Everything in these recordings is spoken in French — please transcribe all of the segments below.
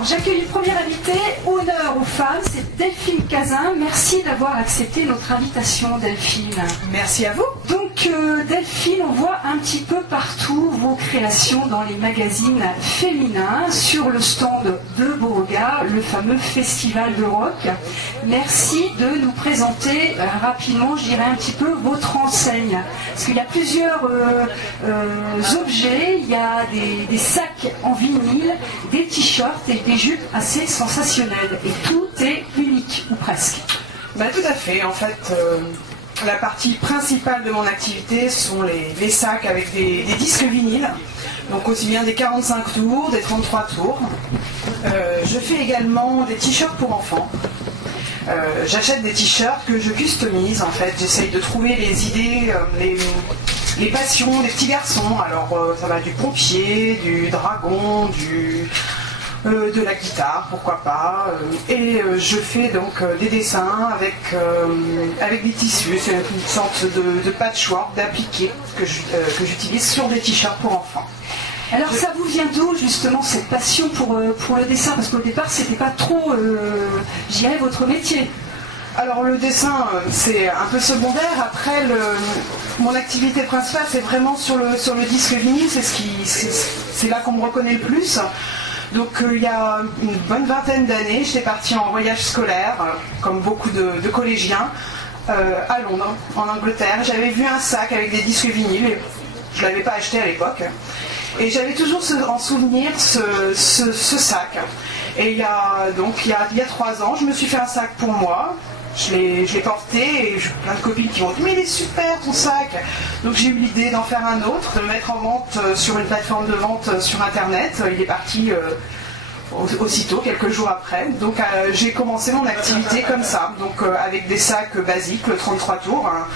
Alors j'accueille le premier invité, honneur aux femmes, c'est Delphine Cazin. Merci d'avoir accepté notre invitation, Delphine. Merci à vous. Donc Delphine, on voit un petit peu partout vos créations dans les magazines féminins, sur le stand de Beauregard, le fameux festival de rock. Merci de nous présenter rapidement, je dirais un petit peu, votre enseigne. Parce qu'il y a plusieurs objets, il y a des sacs en vinyle, des t-shirts et des jupes assez sensationnelles. Et tout est unique, ou presque. Bah, tout à fait. En fait, la partie principale de mon activité sont les sacs avec des disques vinyles. Donc aussi bien des 45 tours, des 33 tours. Je fais également des t-shirts pour enfants. J'achète des t-shirts que je customise en fait. J'essaye de trouver les idées, les passions des petits garçons. Alors ça va du pompier, du dragon, de la guitare, pourquoi pas. Et je fais donc des dessins avec des tissus. C'est une sorte de patchwork, d'appliqué que j'utilise sur des t-shirts pour enfants. Alors ça vous vient d'où justement cette passion pour le dessin? Parce qu'au départ c'était pas trop, je dirais, votre métier. Alors le dessin c'est un peu secondaire. Après mon activité principale c'est vraiment sur le disque vinyle. C'est là qu'on me reconnaît le plus. Donc il y a une bonne vingtaine d'années j'étais partie en voyage scolaire comme beaucoup de collégiens à Londres, en Angleterre. J'avais vu un sac avec des disques vinyles et je ne l'avais pas acheté à l'époque. Et j'avais toujours en souvenir ce sac. Et il y a 3 ans, je me suis fait un sac pour moi. Je l'ai porté et j'ai plein de copines qui m'ont dit « Mais il est super ton sac !» Donc j'ai eu l'idée d'en faire un autre, de le mettre en vente sur une plateforme de vente sur internet. Il est parti aussitôt, quelques jours après. Donc j'ai commencé mon activité comme ça, donc avec des sacs basiques, le 33 tours. Un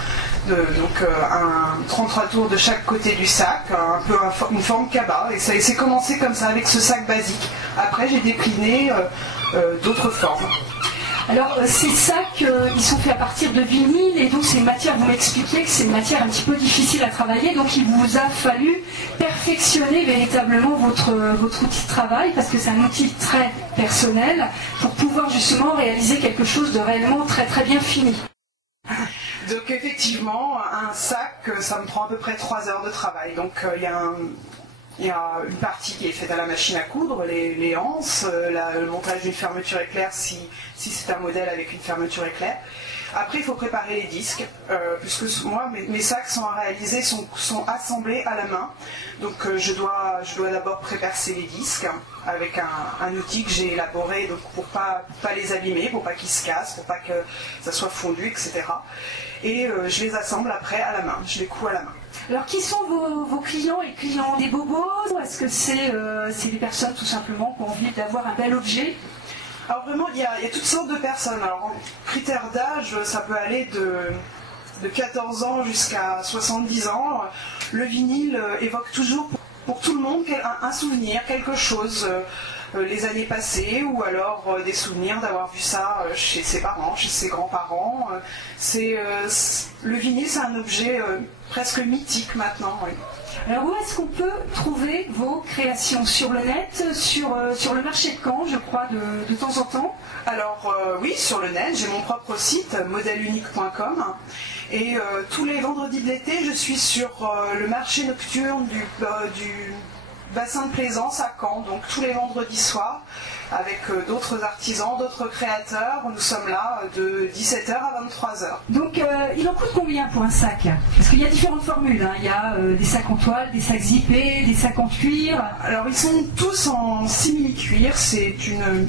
33 tours de chaque côté du sac, un peu une forme cabas, et ça s'est commencé comme ça avec ce sac basique. Après j'ai décliné d'autres formes. Alors ces sacs, ils sont faits à partir de vinyle et donc c'est une matière, vous m'expliquez que c'est une matière un petit peu difficile à travailler, donc il vous a fallu perfectionner véritablement votre outil de travail parce que c'est un outil très personnel pour pouvoir justement réaliser quelque chose de réellement très très bien fini. Donc effectivement, un sac, ça me prend à peu près 3 heures de travail. Donc il y a une partie qui est faite à la machine à coudre, les anses, le montage d'une fermeture éclair si c'est un modèle avec une fermeture éclair. Après il faut préparer les disques, puisque moi mes sacs sont à réaliser, sont assemblés à la main. Donc je dois d'abord prépercer les disques avec un outil que j'ai élaboré donc pour pas les abîmer, pour pas qu'ils se cassent, pour pas que ça soit fondu, etc. Et je les assemble après à la main, je les couds à la main. Alors qui sont vos clients? Les clients des bobos? Ou est-ce que c'est des personnes tout simplement qui ont envie d'avoir un bel objet? Alors vraiment, il y a toutes sortes de personnes. Alors en critères d'âge, ça peut aller de 14 ans jusqu'à 70 ans. Le vinyle évoque toujours pour tout le monde un souvenir, quelque chose, les années passées, ou alors des souvenirs d'avoir vu ça chez ses parents, chez ses grands-parents. Le vinyle, c'est un objet presque mythique maintenant. Oui. Alors où est-ce qu'on peut trouver vos créations? Sur le net, sur le marché de Caen, je crois, de temps en temps? Alors oui, sur le net, j'ai mon propre site, modelunique.com. Et tous les vendredis de l'été, je suis sur le marché nocturne du bassin de Plaisance à Caen, donc tous les vendredis soirs, avec d'autres artisans, d'autres créateurs. Nous sommes là de 17h à 23h. Donc il en coûte combien pour un sac? Parce qu'il y a différentes formules, hein. Il y a des sacs en toile, des sacs zippés, des sacs en cuir. Alors ils sont tous en simili-cuir, c'est une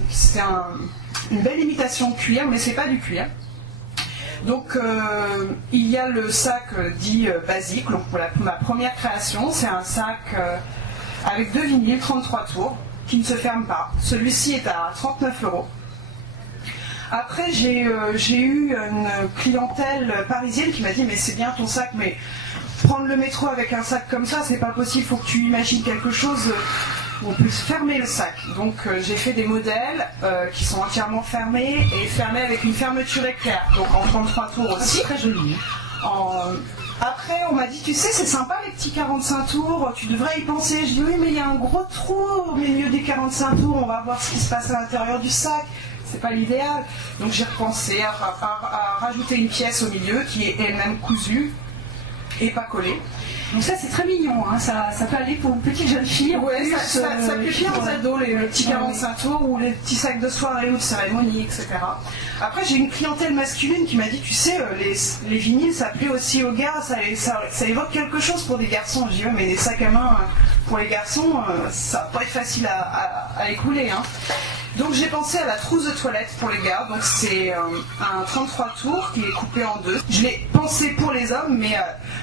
belle imitation de cuir, mais c'est pas du cuir. Donc il y a le sac dit basique, donc pour ma première création, c'est un sac avec 2 vinyles, 33 tours, qui ne se ferme pas. Celui-ci est à 39 €. Après j'ai eu une clientèle parisienne qui m'a dit mais c'est bien ton sac, mais prendre le métro avec un sac comme ça c'est pas possible, il faut que tu imagines quelque chose où on puisse fermer le sac. Donc j'ai fait des modèles qui sont entièrement fermés et fermés avec une fermeture éclair, donc en 33 tours aussi. Très joli. Après, on m'a dit, tu sais, c'est sympa les petits 45 tours, tu devrais y penser. Je dis, oui, mais il y a un gros trou au milieu des 45 tours, on va voir ce qui se passe à l'intérieur du sac. C'est pas l'idéal. Donc j'ai repensé à rajouter une pièce au milieu qui est elle-même cousue et pas collée. Donc ça c'est très mignon, hein. Ça peut aller pour une petite jeune fille. Oui, ça plaît bien aux ados, les petits 45 tours ou les petits sacs de soirée ou de cérémonie, etc. Après j'ai une clientèle masculine qui m'a dit, tu sais, les vinyles ça plaît aussi aux gars, ça évoque quelque chose pour des garçons. Je dis, ouais, mais des sacs à main pour les garçons, ça va pas être facile à écouler, hein. Donc j'ai pensé à la trousse de toilette pour les gars, donc c'est un 33 tours qui est coupé en deux. Je l'ai pensé pour les hommes, mais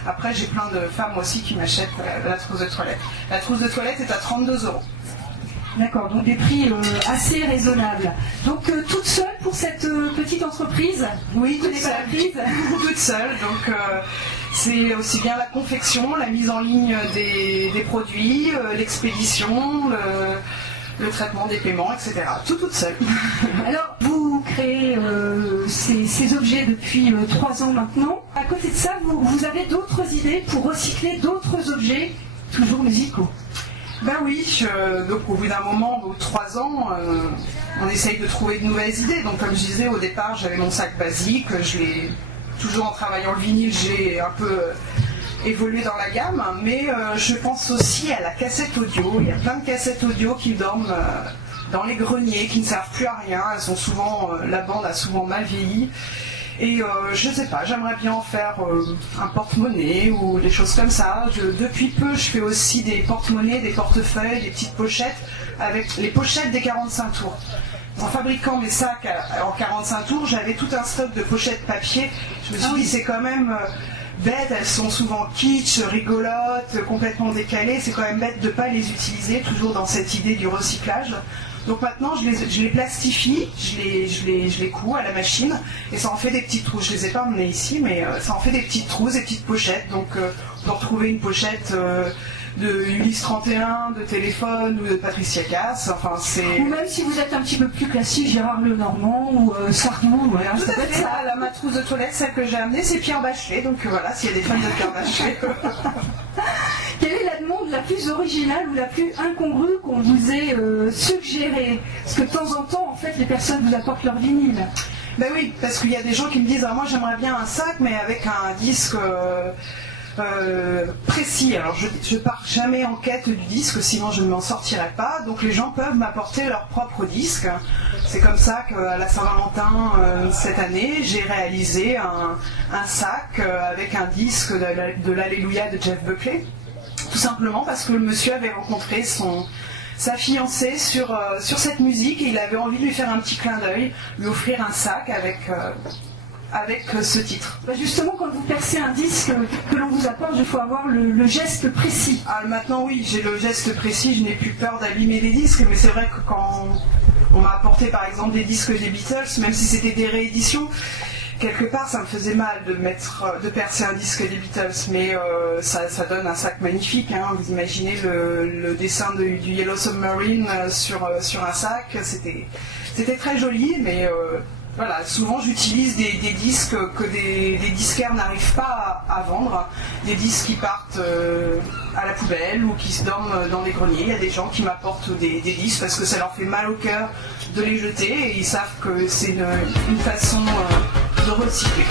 après j'ai plein de femmes aussi qui m'achètent la trousse de toilette. La trousse de toilette est à 32 €. D'accord, donc des prix assez raisonnables. Donc toute seule pour cette petite entreprise? Oui, toute seule. Toute seule, donc c'est aussi bien la confection, la mise en ligne des produits, l'expédition, le traitement des paiements, etc. Toute seule. Alors, vous créez ces objets depuis 3 ans maintenant. À côté de ça, vous avez d'autres idées pour recycler d'autres objets, toujours musicaux? Ben oui, donc au bout d'un moment, au bout de 3 ans, on essaye de trouver de nouvelles idées. Donc comme je disais, au départ, j'avais mon sac basique, toujours en travaillant le vinyle, j'ai un peu évoluer dans la gamme, mais je pense aussi à la cassette audio. Il y a plein de cassettes audio qui dorment dans les greniers, qui ne servent plus à rien. Elles sont souvent, la bande a souvent mal vieilli. Et je ne sais pas, j'aimerais bien en faire un porte-monnaie ou des choses comme ça. Depuis peu, je fais aussi des porte-monnaies, des portefeuilles, des petites pochettes avec les pochettes des 45 tours. En fabriquant mes sacs en 45 tours, j'avais tout un stock de pochettes papier. Je me suis dit, c'est quand même bête, elles sont souvent kitsch, rigolotes, complètement décalées. C'est quand même bête de ne pas les utiliser, toujours dans cette idée du recyclage. Donc maintenant, je les plastifie, je les couds à la machine, et ça en fait des petites trousses. Je les ai pas emmenées ici, mais ça en fait des petites trousses, des petites pochettes. Donc on peut retrouver une pochette de Ulysse 31, de téléphone ou de Patricia Cass. Enfin, ou même si vous êtes un petit peu plus classique, Gérard Lenormand ou Sardou. Voilà, tout à fait. Ça. Ma trousse de toilette, celle que j'ai amenée, c'est Pierre Bachelet. Donc voilà, s'il y a des fans de Pierre Bachelet. Quelle est la demande la plus originale ou la plus incongrue qu'on vous ait suggérée? Parce que de temps en temps, en fait, les personnes vous apportent leur vinyle. Ben oui, parce qu'il y a des gens qui me disent, moi j'aimerais bien un sac, mais avec un disque précis. Alors je pars jamais en quête du disque, sinon je ne m'en sortirai pas. Donc les gens peuvent m'apporter leur propre disque. C'est comme ça qu'à la Saint-Valentin cette année, j'ai réalisé un sac avec un disque de l'Alléluia de Jeff Buckley. Tout simplement parce que le monsieur avait rencontré sa fiancée sur cette musique et il avait envie de lui faire un petit clin d'œil, lui offrir un sac avec ce titre. Justement, quand vous percez un disque que l'on vous apporte, il faut avoir le geste précis. Ah, maintenant oui, j'ai le geste précis, je n'ai plus peur d'abîmer les disques, mais c'est vrai que quand on m'a apporté par exemple des disques des Beatles, même si c'était des rééditions, quelque part ça me faisait mal de percer un disque des Beatles, mais ça donne un sac magnifique, hein. Vous imaginez le dessin du Yellow Submarine sur un sac, c'était très joli, mais voilà, souvent j'utilise des disques que des disquaires n'arrivent pas à vendre, des disques qui partent à la poubelle ou qui se dorment dans les greniers. Il y a des gens qui m'apportent des disques parce que ça leur fait mal au cœur de les jeter et ils savent que c'est une façon de recycler.